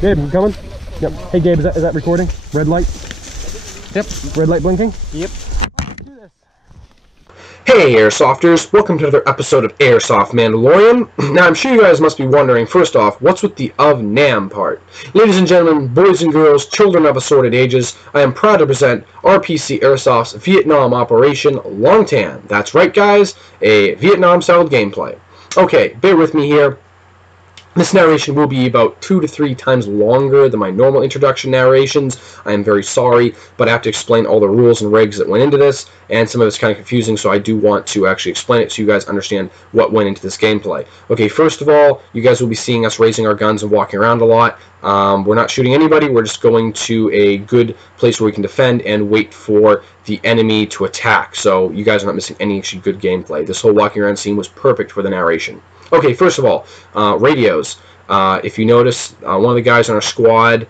Gabe, you coming? Yep. Hey Gabe, is that recording? Red light? Yep. Red light blinking? Yep. Hey Airsofters, welcome to another episode of Airsoft Mandalorian. Now I'm sure you guys must be wondering, first off, what's with the of NAM part? Ladies and gentlemen, boys and girls, children of assorted ages, I am proud to present RPC Airsoft's Vietnam Operation Long Tan. That's right guys, a Vietnam-style gameplay. Okay, bear with me here. This narration will be about 2 to 3 times longer than my normal introduction narrations. I am very sorry, but I have to explain all the rules and regs that went into this, and some of it's kind of confusing, so I do want to actually explain it so you guys understand what went into this gameplay. Okay, first of all, you guys will be seeing us raising our guns and walking around a lot. We're not shooting anybody, we're just going to a good place where we can defend and wait for the enemy to attack. So you guys are not missing any actually good gameplay. This whole walking around scene was perfect for the narration. Okay, first of all, radios. If you notice, one of the guys on our squad,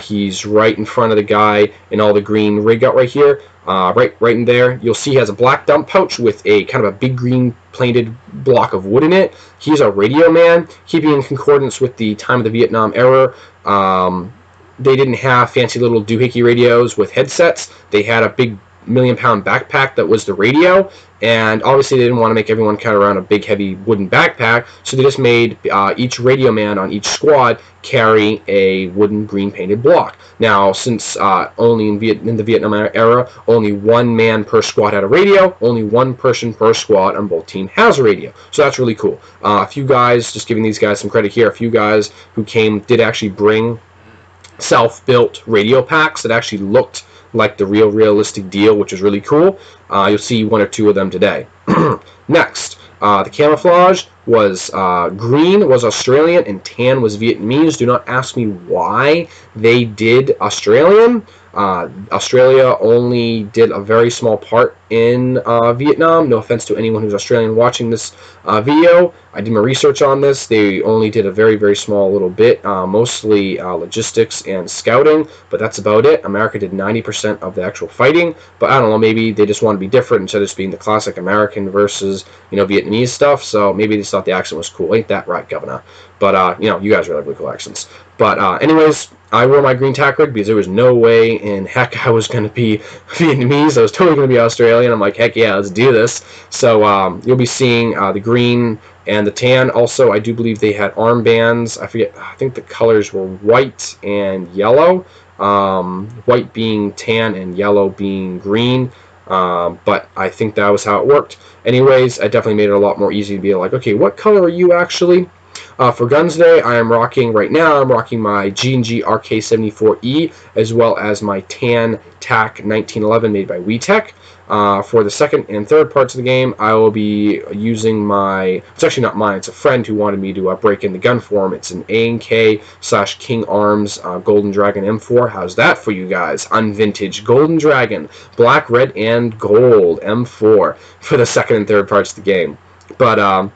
he's right in front of the guy in all the green rig out right here. Right in there, you'll see he has a black dump pouch with a kind of a big green painted block of wood in it. He's a radio man, keeping in concordance with the time of the Vietnam era. They didn't have fancy little doohickey radios with headsets. They had a big million-pound backpack that was the radio, and obviously they didn't want to make everyone carry around a big heavy wooden backpack, so they just made each radio man on each squad carry a wooden green painted block. Now, since only in the Vietnam era, only one man per squad had a radio, only one person per squad on both teams has a radio, so that's really cool. A few guys, just giving these guys some credit here, a few guys who came did actually bring self-built radio packs that actually looked like the realistic deal, which is really cool. You'll see 1 or 2 of them today. Next, the camouflage was green was Australian and tan was Vietnamese. Do not ask me why they did Australian. Australia only did a very small part in Vietnam. No offense to anyone who's Australian watching this video. I did my research on this. They only did a very small little bit, mostly logistics and scouting, but that's about it. America did 90% of the actual fighting, but I don't know, maybe they just want to be different instead of just being the classic American versus, you know, Vietnamese stuff, so maybe they thought the accent was cool. Ain't that right, Governor? But, you know, you guys really have really cool accents. But, anyways, I wore my green tack rig because there was no way in heck I was going to be Vietnamese. I was totally going to be Australian. I'm like, heck yeah, let's do this. So you'll be seeing the green and the tan. Also, I do believe they had armbands. I forget, I think the colors were white and yellow. White being tan and yellow being green. But I think that was how it worked. Anyways, I definitely made it a lot more easy to be like, okay, what color are you actually? For guns today, I am rocking, right now, I'm rocking my G&G RK74E, as well as my tan TAC 1911 made by WeTech. For the second and third parts of the game, I will be using my, it's actually not mine, it's a friend who wanted me to break in the gun form. It's an A&K/King Arms Golden Dragon M4. How's that for you guys? Unvintage Golden Dragon, black, red, and gold M4 for the second and third parts of the game. But,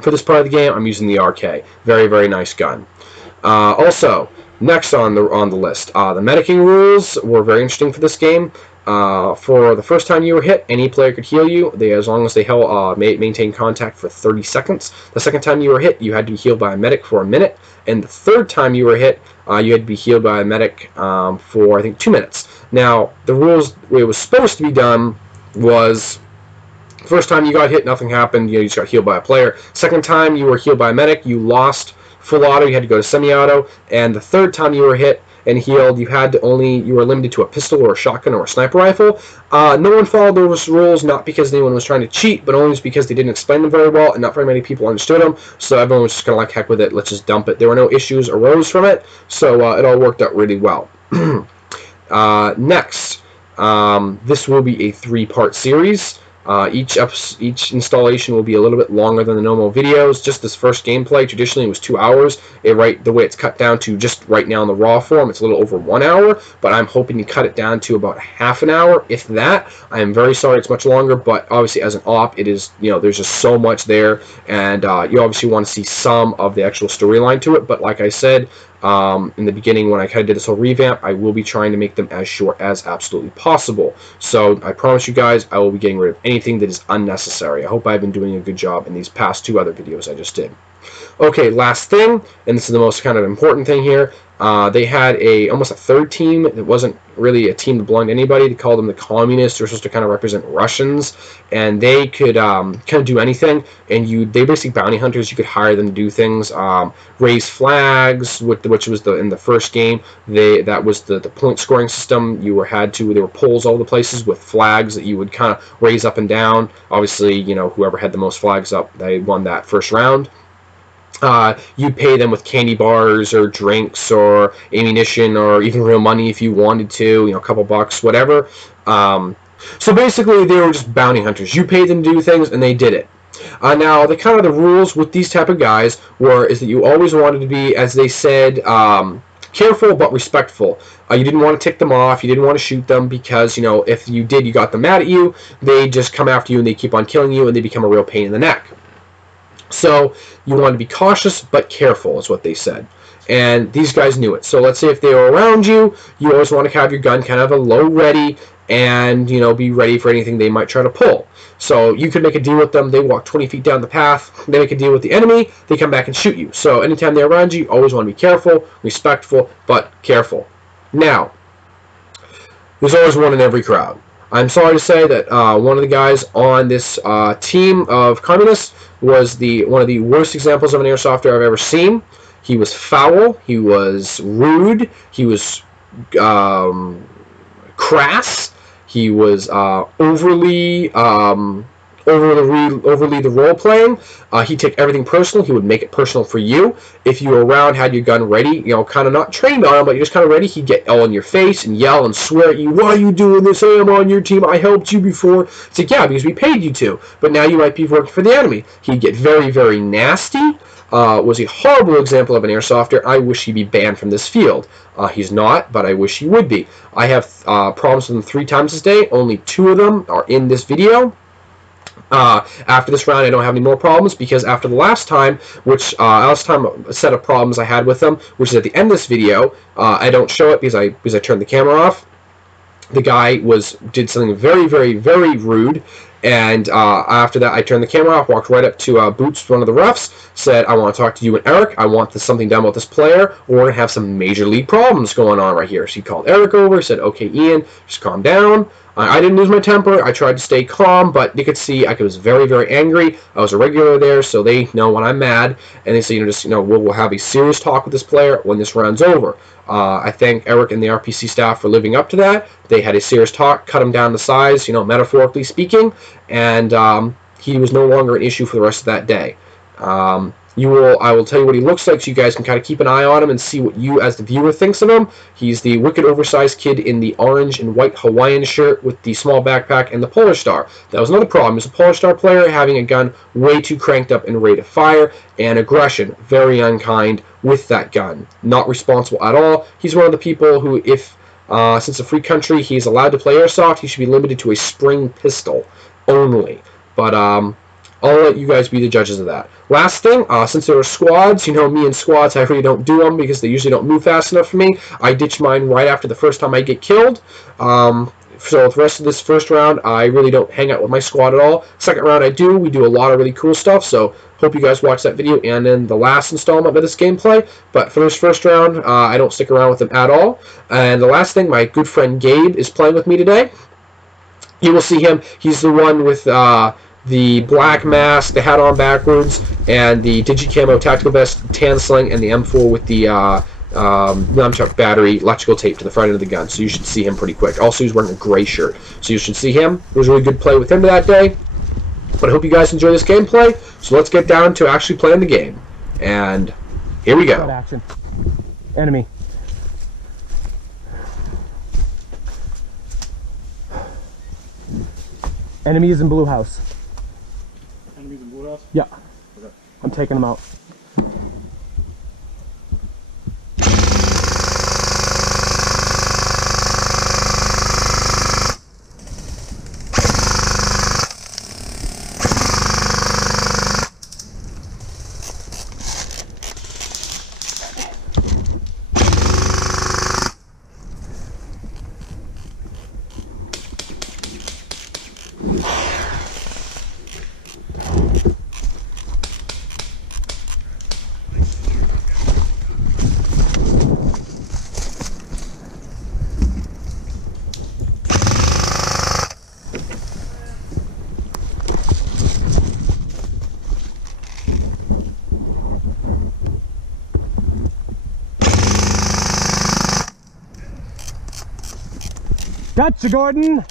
for this part of the game, I'm using the RK. Very nice gun. Also, next on the list, the medicing rules were very interesting for this game. For the first time you were hit, any player could heal you, as long as they maintain contact for 30 seconds. The second time you were hit, you had to be healed by a medic for a minute. And the third time you were hit, you had to be healed by a medic for, I think, 2 minutes. Now, the rules, the way it was supposed to be done was, first time you got hit, nothing happened, you just got healed by a player. Second time you were healed by a medic, you lost full auto, you had to go to semi-auto. And the third time you were hit and healed, you were limited to a pistol or a shotgun or a sniper rifle. No one followed those rules, not because anyone was trying to cheat, but only because they didn't explain them very well, and not very many people understood them, so everyone was just kind of like, heck with it, let's just dump it. There were no issues arose from it, so it all worked out really well. Next, this will be a 3-part series. Each installation will be a little bit longer than the normal videos. Just this first gameplay, traditionally it was 2 hours. The way it's cut down to just right now in the raw form, it's a little over 1 hour, but I'm hoping to cut it down to about half an hour, if that. I am very sorry it's much longer, but obviously as an op, it is, you know, there's just so much there, and you obviously want to see some of the actual storyline to it, but like I said, in the beginning when I kind of did this whole revamp, I will be trying to make them as short as absolutely possible. So I promise you guys, I will be getting rid of anything that is unnecessary. I hope I've been doing a good job in these past 2 other videos I just did. Okay, last thing, and this is the most kind of important thing here. They had almost a third team. It wasn't really a team that belonged to anybody. They called them the Communists. They're supposed to kind of represent Russians, and they could kind of do anything. And they basically bounty hunters. You could hire them to do things, raise flags, which was in the first game. That was the point scoring system. There were polls all the places with flags that you would kind of raise up and down. Obviously, whoever had the most flags up, they won that first round. You'd pay them with candy bars or drinks or ammunition or even real money if you wanted to, a couple bucks, whatever. So basically, they were just bounty hunters. You paid them to do things, and they did it. Now, the rules with these type of guys is that you always wanted to be, as they said, careful but respectful. You didn't want to tick them off. You didn't want to shoot them because, if you did, you got them mad at you. They just come after you and they keep on killing you and they become a real pain in the neck. So you want to be cautious but careful is what they said. And these guys knew it. So let's say if they were around you, you always want to have your gun kind of a low ready and, be ready for anything they might try to pull. So you could make a deal with them. They walk 20 feet down the path. They make a deal with the enemy. They come back and shoot you. So anytime they're around you, you always want to be careful, respectful, but careful. Now, there's always one in every crowd. I'm sorry to say that one of the guys on this team of communists was one of the worst examples of an airsofter I've ever seen. He was foul. He was rude. He was crass. He was overly the role playing. He'd take everything personal. He would make it personal for you. If you were around, had your gun ready, kind of not trained on him, but you're just kind of ready, he'd get all in your face and yell and swear at you. Why are you doing this? I am on your team. I helped you before. It's like, yeah, because we paid you to. But now you might be working for the enemy. He'd get very, very nasty. Was a horrible example of an airsofter. I wish he'd be banned from this field. He's not, but I wish he would be. I have problems with him 3 times this day. Only 2 of them are in this video. After this round, I don't have any more problems because after the last time, a set of problems I had with them, which is at the end of this video, I don't show it because I turned the camera off. The guy did something very, very, very rude. And after that, I turned the camera off, walked right up to Boots, one of the refs, said, I want to talk to you and Eric. I want something done about this player, or we're going to have some major league problems going on right here. So he called Eric over, said, okay, Ian, just calm down. I didn't lose my temper. I tried to stay calm, but you could see I was very, very angry. I was a regular there, so they know when I'm mad. And they say, we'll have a serious talk with this player when this round's over. I thank Eric and the RPC staff for living up to that. They had a serious talk, cut him down to size, metaphorically speaking, and he was no longer an issue for the rest of that day. I will tell you what he looks like so you guys can kind of keep an eye on him and see what you as the viewer thinks of him. He's the wicked oversized kid in the orange and white Hawaiian shirt with the small backpack and the Polar Star. That was another problem. He's a Polar Star player having a gun way too cranked up and ready to fire, and aggression, very unkind with that gun. Not responsible at all. He's one of the people who, since it's a free country, he's allowed to play airsoft, he should be limited to a spring pistol only. But I'll let you guys be the judges of that. Last thing, since there are squads, me and squads, I really don't do them because they usually don't move fast enough for me. I ditch mine right after the first time I get killed. So the rest of this first round, I really don't hang out with my squad at all. Second round, I do. We do a lot of really cool stuff, so hope you guys watch that video and then the last installment of this gameplay. But for this first round, I don't stick around with them at all. And the last thing, my good friend Gabe is playing with me today. You will see him. He's the one with the black mask, the hat on backwards, and the Digicamo tactical vest, tan sling, and the M4 with the nunchuck battery, electrical tape to the front end of the gun. So you should see him pretty quick. Also, he's wearing a gray shirt, so you should see him. It was a really good play with him that day. But I hope you guys enjoy this gameplay. So let's get down to actually playing the game. And here we go. Action. Enemy. Enemy is in blue house. Enemies in blue house? Yeah. Okay. I'm taking them out. Gotcha, Gordon!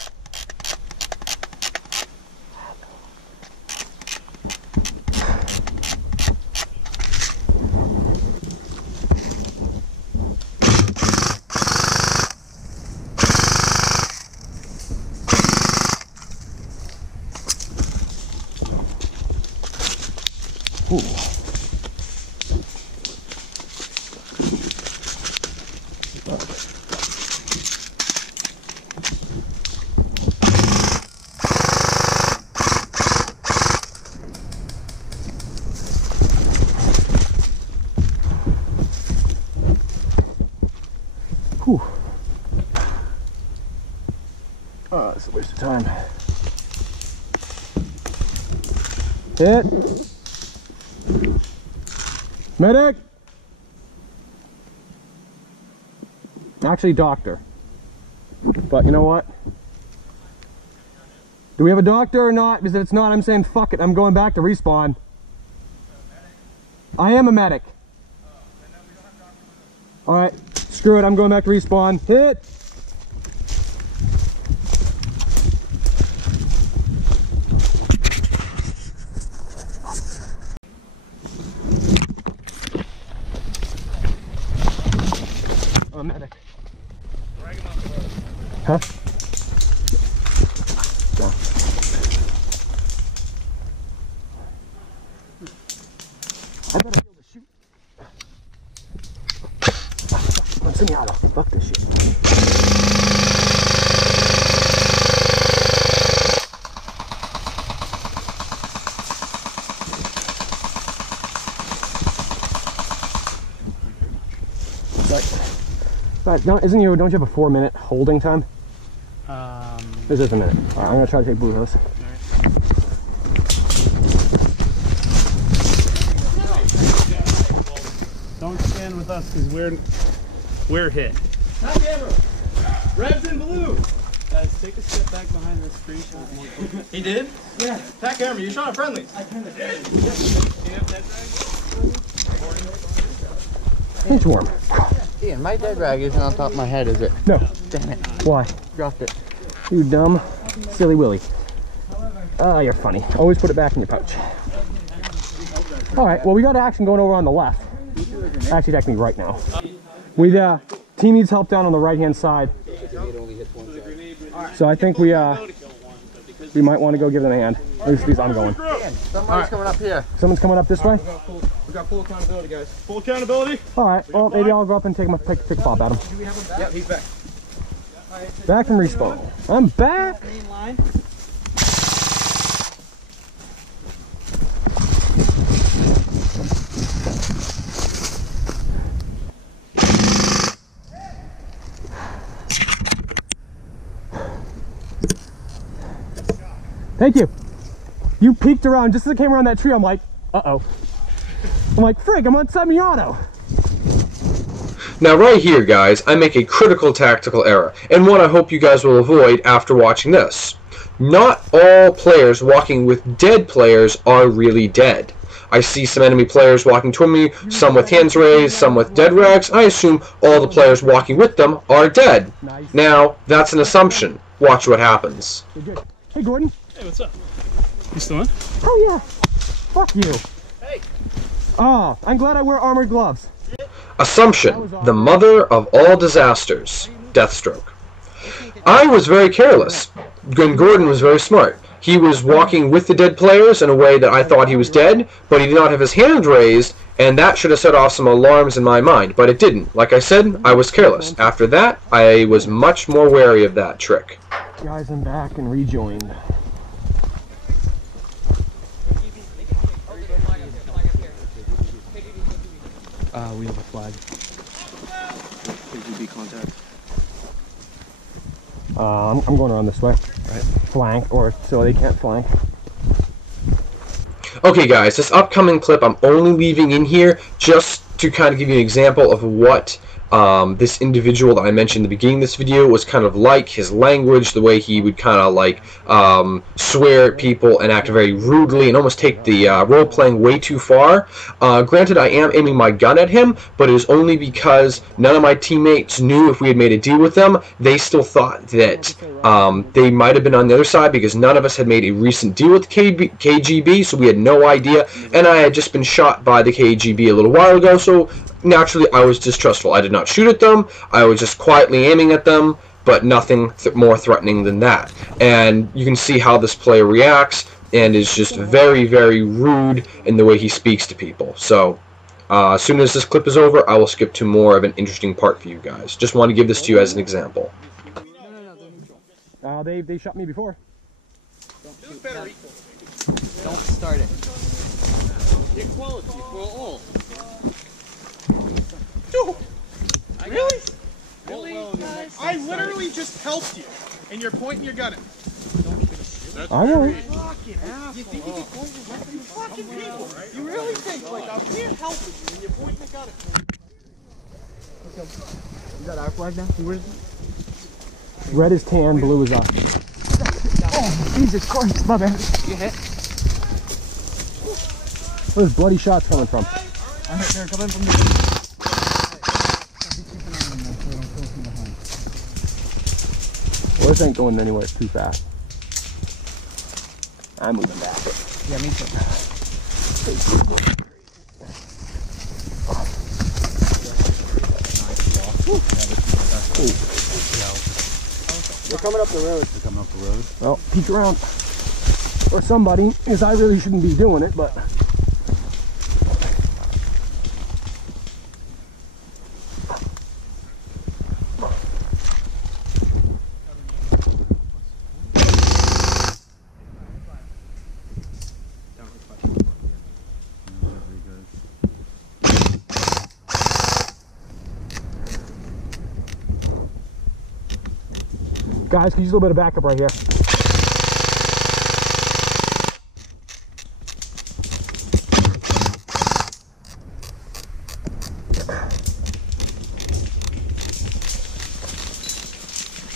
Ooh. Whew. Oh, it's a waste of time. Hit. Medic! Actually, doctor. But you know what? Do we have a doctor or not? Because if it's not, I'm saying fuck it. I'm going back to respawn. I am a medic. Alright, screw it. I'm going back to respawn. Hit! I'm a medic. Huh? No. I better be able to shoot. Consegnato. Fuck this shit. But don't you have a 4-minute holding time? This is a minute. Alright, I'm gonna try to take blue hose. Don't stand with us because we're hit. Top camera! Red's in blue! Guys, take a step back behind the screenshot. He did? Yeah. Pat camera, you shot a friendly. I kind of did. Do you have that drag? It's warm. Ian, my dead rag isn't on top of my head, is it? No. Damn it. Why? Dropped it. You dumb, silly Willy. Ah, you're funny. Always put it back in your pouch. Alright, well we got action going over on the left. Actually, technically right now. Team needs help down on the right-hand side. So I think we might want to go give them a hand. At least I'm going. Somebody's coming up here. Someone's coming up this way? We got full accountability, guys. Full accountability? Alright, well maybe I'll go up and take a pop at him. Do we have him back? Yep, he's back. Back from respawn. I'm back! Main line. Thank you. You peeked around just as I came around that tree. I'm like, uh-oh. I'm like, frig, I'm on semi-auto. Now right here, guys, I make a critical tactical error, and one I hope you guys will avoid after watching this. Not all players walking with dead players are really dead. I see some enemy players walking toward me, some with hands raised, some with dead rags. I assume all the players walking with them are dead. Nice. Now, that's an assumption. Watch what happens. You're good. Hey, Gordon. Hey, what's up? You still in? Oh, yeah. Fuck you. Hey. Oh, I'm glad I wear armored gloves. Assumption, the mother of all disasters. Deathstroke. I was very careless. Gordon was very smart. He was walking with the dead players in a way that I thought he was dead, but he did not have his hand raised, and that should have set off some alarms in my mind, but it didn't. Like I said, I was careless. After that, I was much more wary of that trick. Guys, I'm back and rejoined. We have a flag. KGB contact. I'm going around this way. Right. Flank, or so they can't flank. Okay guys, this upcoming clip I'm only leaving in here just to kind of give you an example of what this individual that I mentioned in the beginning of this video was kind of like his language, the way he would kind of like swear at people and act very rudely and almost take the role-playing way too far. Granted, I am aiming my gun at him, but it was only because none of my teammates knew if we had made a deal with them. They still thought that they might have been on the other side because none of us had made a recent deal with KGB, so we had no idea, and I had just been shot by the KGB a little while ago, so naturally I was distrustful. I did not shoot at them, I was just quietly aiming at them, but nothing more threatening than that. And you can see how this player reacts, and is just very, very rude in the way he speaks to people. So as soon as this clip is over, I will skip to more of an interesting part for you guys. Just want to give this to you as an example. They shot me before. Don't start it. Equality for all. Dude, really? I literally just helped you, and you're pointing your gun at me. I know. Fucking asshole. You think you can point your weapon? You fucking people. You really think, like, I'm here helping you, and you're pointing the gun at me. Is that our flag now? Where is it? Red is tan, blue is up. Oh, Jesus Christ, my bad. You hit? Where's bloody shots coming from? They're coming from the... Well, this ain't going anywhere too fast. I'm moving back. Yeah, me too. They're coming up the road. They're coming up the road. Well, peek around. Or somebody, because I really shouldn't be doing it, but... Guys, can you use a little bit of backup right here?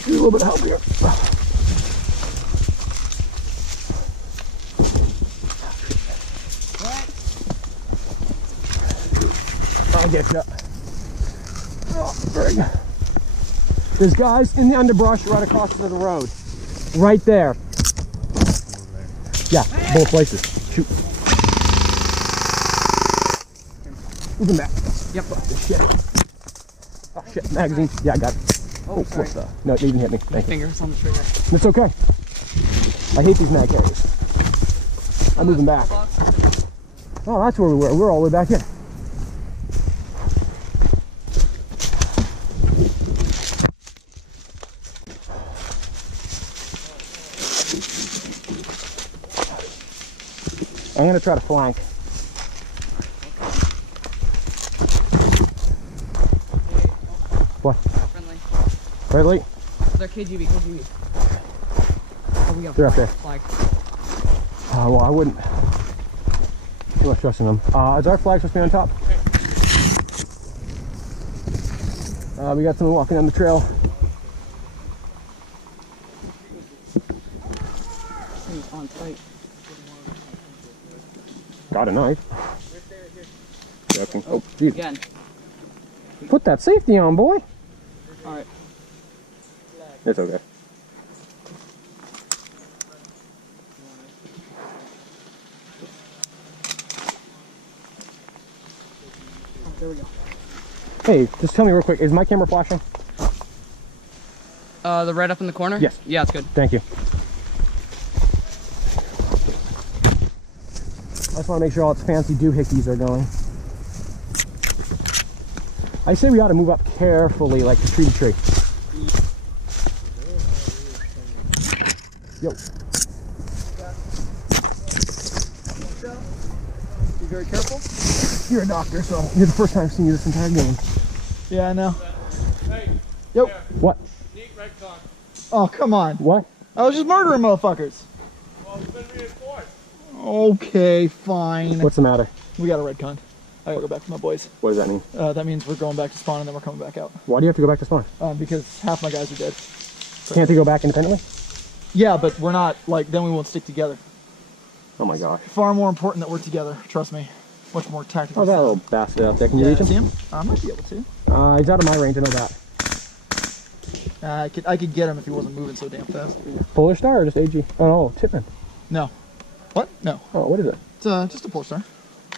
Need a little bit of help here. I'll get you. Oh, very good. There's guys in the underbrush right across the road. Right there. Yeah, both places. Shoot. Move him back. Yep. Shit. Oh shit, magazine. Yeah, I got it. Oh, what's the? No, it didn't hit me. Thank you. Fingers on the trigger. It's okay. I hate these mag carriers. I'm moving back. Oh, that's where we were. We're all the way back here. I'm going to try to flank. What? Friendly. Friendly? They're KGB. Oh, we got They're up there. flag. Well, I wouldn't. I'm not trusting them. Is our flag supposed to be on top? We got someone walking down the trail. On site. Got a knife. Oh, geez. Again. Put that safety on, boy. Alright. It's okay. Oh, there we go. Hey, just tell me real quick, is my camera flashing? The red up in the corner? Yes. Yeah, it's good. Thank you. I just want to make sure all its fancy doohickeys are going. I say we ought to move up carefully like a tree to tree. Yo. Be very careful. You're a doctor, so you're the first time I've seen you this entire game. Yeah, I know. Hey. Yep. What? Neat red con. Oh, come on. What? I was just murdering motherfuckers. Well, it's been reinforced. Okay, fine. What's the matter? We got a red con. I gotta go back to my boys. What does that mean? That means we're going back to spawn and then we're coming back out. Why do you have to go back to spawn? Because half my guys are dead. Can't they go back independently? Yeah, but we're not, like, then we won't stick together. Oh my gosh. Far more important that we're together, trust me. Much more tactical. Oh, that little bastard out there. Can you reach him? See him? I might be able to. He's out of my range, I know that. I could get him if he wasn't moving so damn fast. Polar Star or just AG? Oh no, Tipman. No. What? No. Oh, what is it? It's just a Polar Star.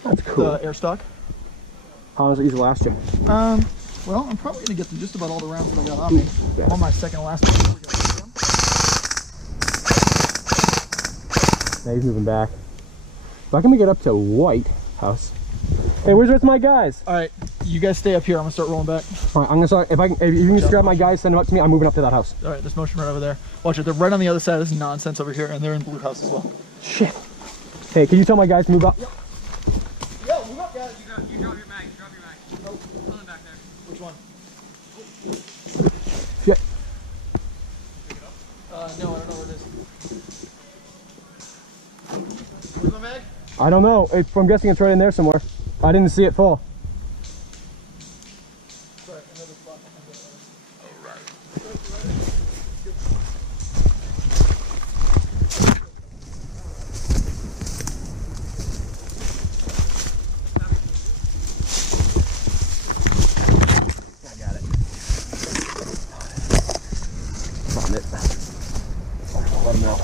That's cool. The air stock. How long does it usually last you? Well, I'm probably gonna get through just about all the rounds that I got on me. Yeah. On my second and last one. Now he's moving back. If I can make it up to White House. Hey, where's the rest of my guys? Alright, you guys stay up here. I'm gonna start rolling back. Alright, I'm gonna start. If you can just grab my guys, send them up to me, I'm moving up to that house. Alright, there's motion right over there. Watch it, they're right on the other side of this nonsense over here, and they're in blue house as well. Shit. Hey, can you tell my guys to move up? Yo, move up, guys. You drop your mag. Nope. Something back there. Which one? Shit. No, I don't know where it is. Where's my mag? I don't know. I'm guessing it's right in there somewhere. I didn't see it fall. Sorry, another spot. I got it. Found it. Let him know.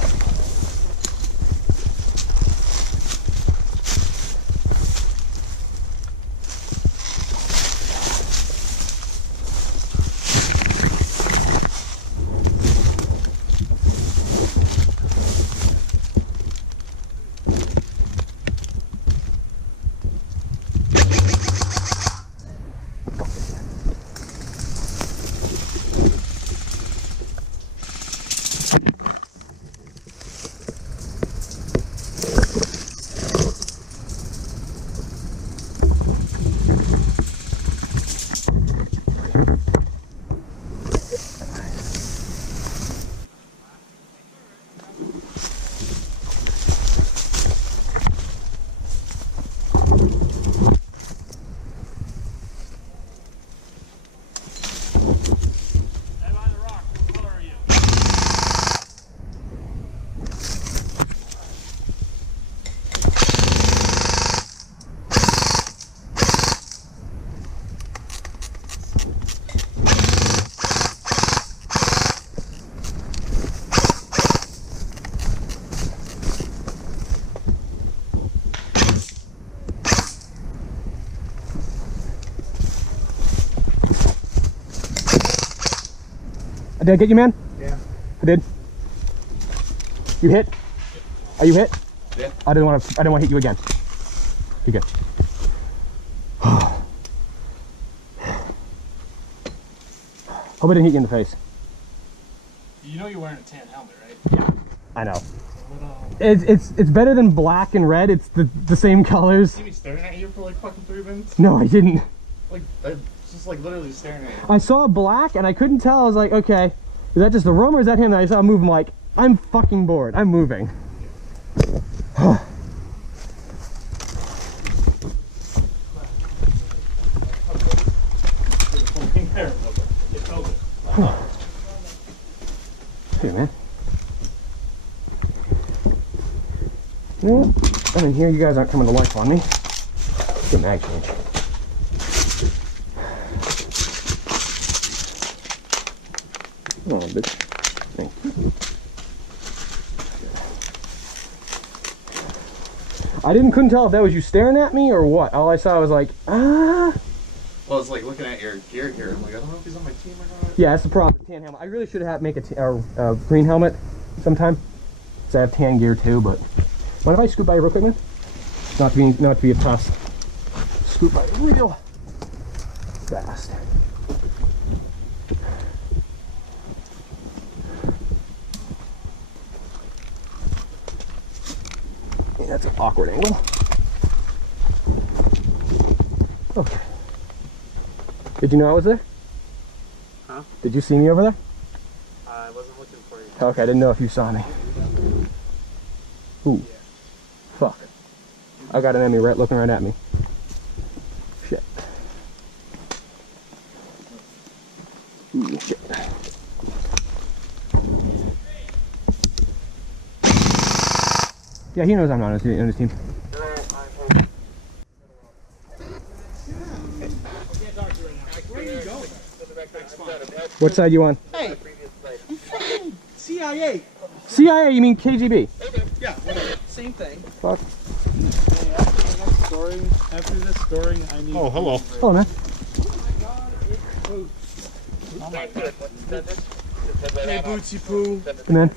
Did I get you, man? Yeah. I did. You hit? Are you hit? Yeah. I didn't want to hit you again. You're good. Hope I didn't hit you in the face. You know you're wearing a tan helmet, right? Yeah. I know. It's better than black and red. It's the same colors. You see me staring at you for like fucking 3 minutes? No, I didn't. Like, just like literally staring at you. I saw black and I couldn't tell. I was like, okay, is that just the room or is that him? And I saw him move. I'm like, I'm fucking bored. I'm moving. Here, man. You know what? I'm in here. You guys aren't coming to life on me. Get a mag change. Come on, bitch. Thank you. Couldn't tell if that was you staring at me or what. All I saw was like, ah. Well, it's like looking at your gear here. I'm like, I don't know if he's on my team or not. Yeah, that's the problem. The tan helmet. I really should have make a green helmet sometime. Cause I have tan gear too. But mind if I scoot by you real quick, man? Not to be a pest. Scoot by real fast. Yeah, that's an awkward angle. Okay. Did you know I was there? Huh? Did you see me over there? I wasn't looking for you. Okay, I didn't know if you saw me. Ooh. Yeah. Fuck. I got an enemy looking right at me. Yeah, he knows I'm not on his team. What side you on? Hey, you fucking CIA. CIA, you mean KGB? Yeah, whatever. Same thing. Fuck. After this story, I need. Oh, hello. Hello, man. Hey, Bootsy Poo. Hey, man.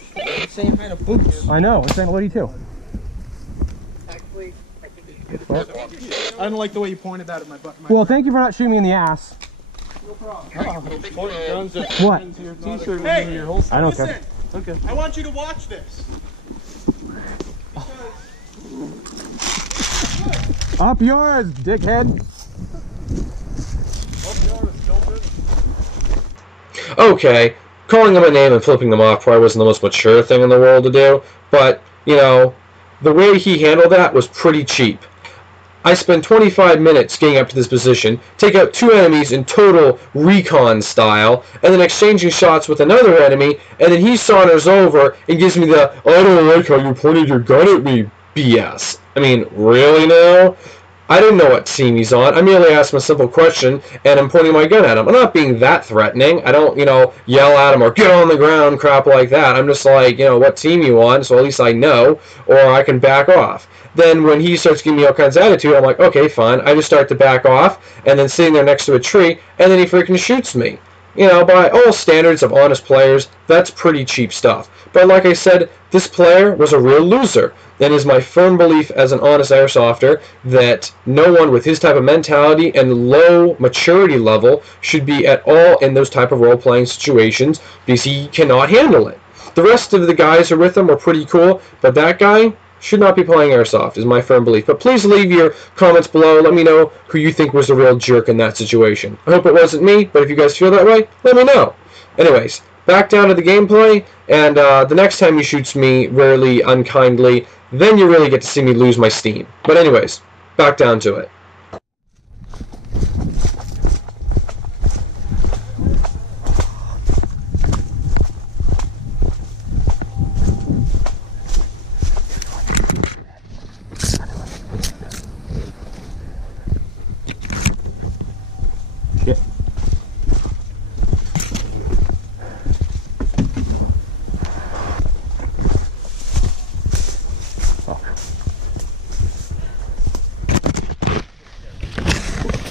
Saying hi to Boots. I know. I'm saying hello to you too. Well, I don't like the way you pointed that at my butt. well, thank you for not shooting me in the ass. What? T-shirt Hey, your whole I don't listen. care. Okay. I want you to watch this. Up yours, dickhead. Okay, calling them a name and flipping them off probably wasn't the most mature thing in the world to do, but, you know, the way he handled that was pretty cheap. I spend 25 minutes getting up to this position, take out 2 enemies in total recon style, and then exchanging shots with another enemy, and then he saunters over and gives me the, I don't like how you pointed your gun at me BS. I mean, really now? I didn't know what team he's on. I merely asked him a simple question, and I'm pointing my gun at him. I'm not being that threatening. I don't, you know, yell at him or get on the ground, crap like that. I'm just like, you know, what team you on, so at least I know, or I can back off. Then when he starts giving me all kinds of attitude, I'm like, okay, fine. I just start to back off, and then sitting there next to a tree, and then he freaking shoots me. You know, by all standards of honest players, that's pretty cheap stuff. But like I said, this player was a real loser. It is my firm belief as an honest airsofter that no one with his type of mentality and low maturity level should be at all in those type of role-playing situations because he cannot handle it. The rest of the guys who are with him were pretty cool, but that guy should not be playing Airsoft, is my firm belief. But please leave your comments below. Let me know who you think was the real jerk in that situation. I hope it wasn't me, but if you guys feel that way, let me know. Anyways, back down to the gameplay, and the next time he shoots me rarely unkindly, then you really get to see me lose my steam. But anyways, back down to it. Shit.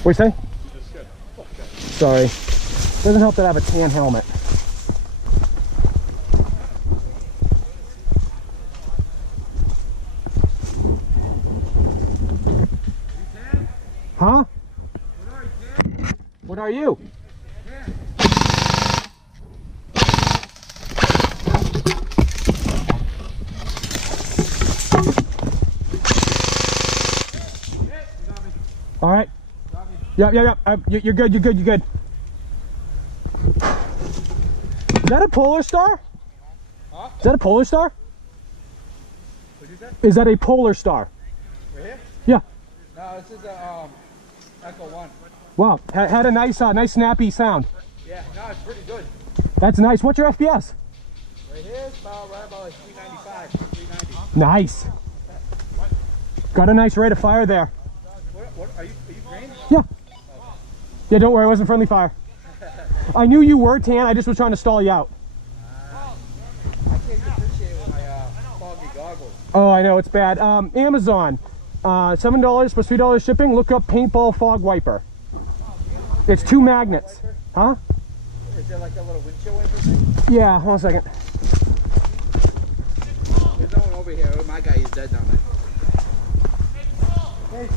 What do you say? Sorry. Doesn't help that I have a tan helmet. Huh? What are you? All right. Yep. You're good. You're good. Is that a polar star? Huh? Is that a polar star? What is that? Is that a polar star? Right here? Yeah. No, this is a Echo 1. Wow. Had a nice snappy sound. Yeah, no, it's pretty good. That's nice. What's your FPS? Right here, it's about like 395, 390. Nice. Got a nice rate of fire there. What are you green? Yeah. Yeah, don't worry, it wasn't friendly fire. I knew you were tan, I just was trying to stall you out. I can't appreciate it with my foggy goggles. Oh, I know, it's bad. Amazon, $7 plus $3 shipping. Look up paintball fog wiper. It's 2 magnets. Huh? Is there like a little windshield wiper thing? Yeah, hold on a second. There's no one over here. Oh, my guy is dead down there. Hey,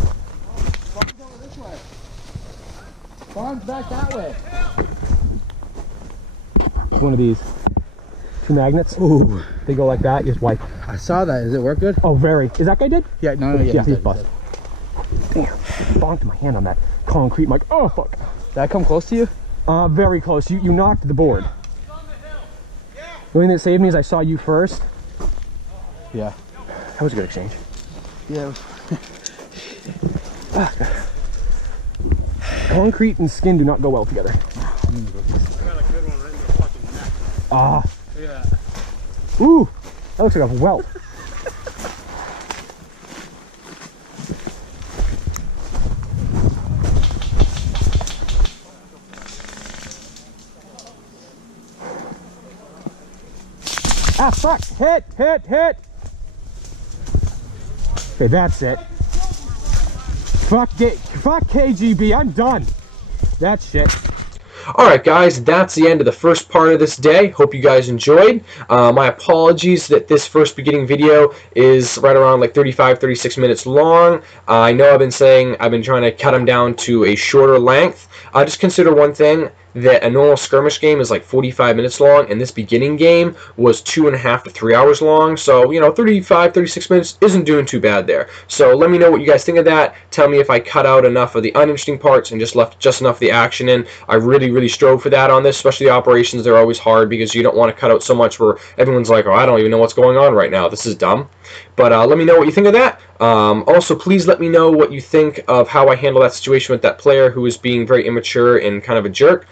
Bond's over this way. Bond's back that way. It's one of these. 2 magnets. Ooh. They go like that, you just wipe. I saw that. Does it work good? Oh, very. Is that guy dead? Yeah, no, Yeah, he's dead, bust. Damn, bonked my hand on that concrete. I'm like, oh, fuck. Did that come close to you? Very close. You knocked the board. The only thing that saved me is I saw you first. Yeah. That was a good exchange. Yeah. Concrete and skin do not go well together. I got a good one right in the fucking neck. Ah. Look at that. Ooh. That looks like a welt. Ah, fuck! Hit! Okay, that's it. Fuck KGB, I'm done. That's shit. Alright guys, that's the end of the first part of this day. Hope you guys enjoyed. My apologies that this first beginning video is right around like 35-36 minutes long. I know I've been trying to cut them down to a shorter length. Just consider one thing, that a normal skirmish game is like 45 minutes long, and this beginning game was 2.5 to 3 hours long. So, you know, 35-36 minutes isn't doing too bad there. So let me know what you guys think of that. Tell me if I cut out enough of the uninteresting parts and just left just enough of the action in. I really strove for that on this, especially the operations. They're always hard because you don't want to cut out so much where everyone's like, oh, I don't even know what's going on right now. This is dumb. But let me know what you think of that. Also, please let me know what you think of how I handle that situation with that player who was being very immature and kind of a jerk.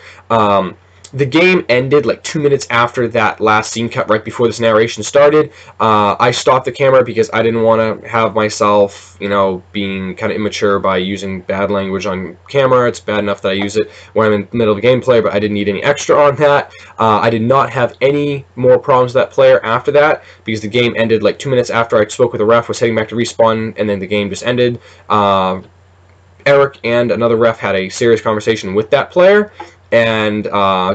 The game ended like 2 minutes after that last scene cut, right before this narration started. I stopped the camera because I didn't want to have myself, you know, being kind of immature by using bad language on camera. It's bad enough that I use it when I'm in the middle of gameplay, but I didn't need any extra on that. I did not have any more problems with that player after that because the game ended like 2 minutes after I spoke with the ref, was heading back to respawn, and then the game just ended. Eric and another ref had a serious conversation with that player. And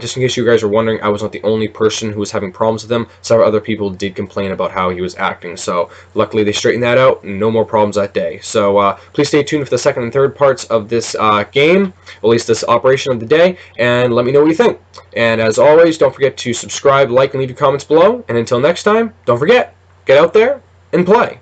just in case you guys are wondering, I was not the only person who was having problems with him. Several other people did complain about how he was acting. So luckily they straightened that out, and no more problems that day. So please stay tuned for the second and third parts of this game, at least this operation of the day, and let me know what you think. And as always, don't forget to subscribe, like, and leave your comments below. And until next time, don't forget, get out there and play.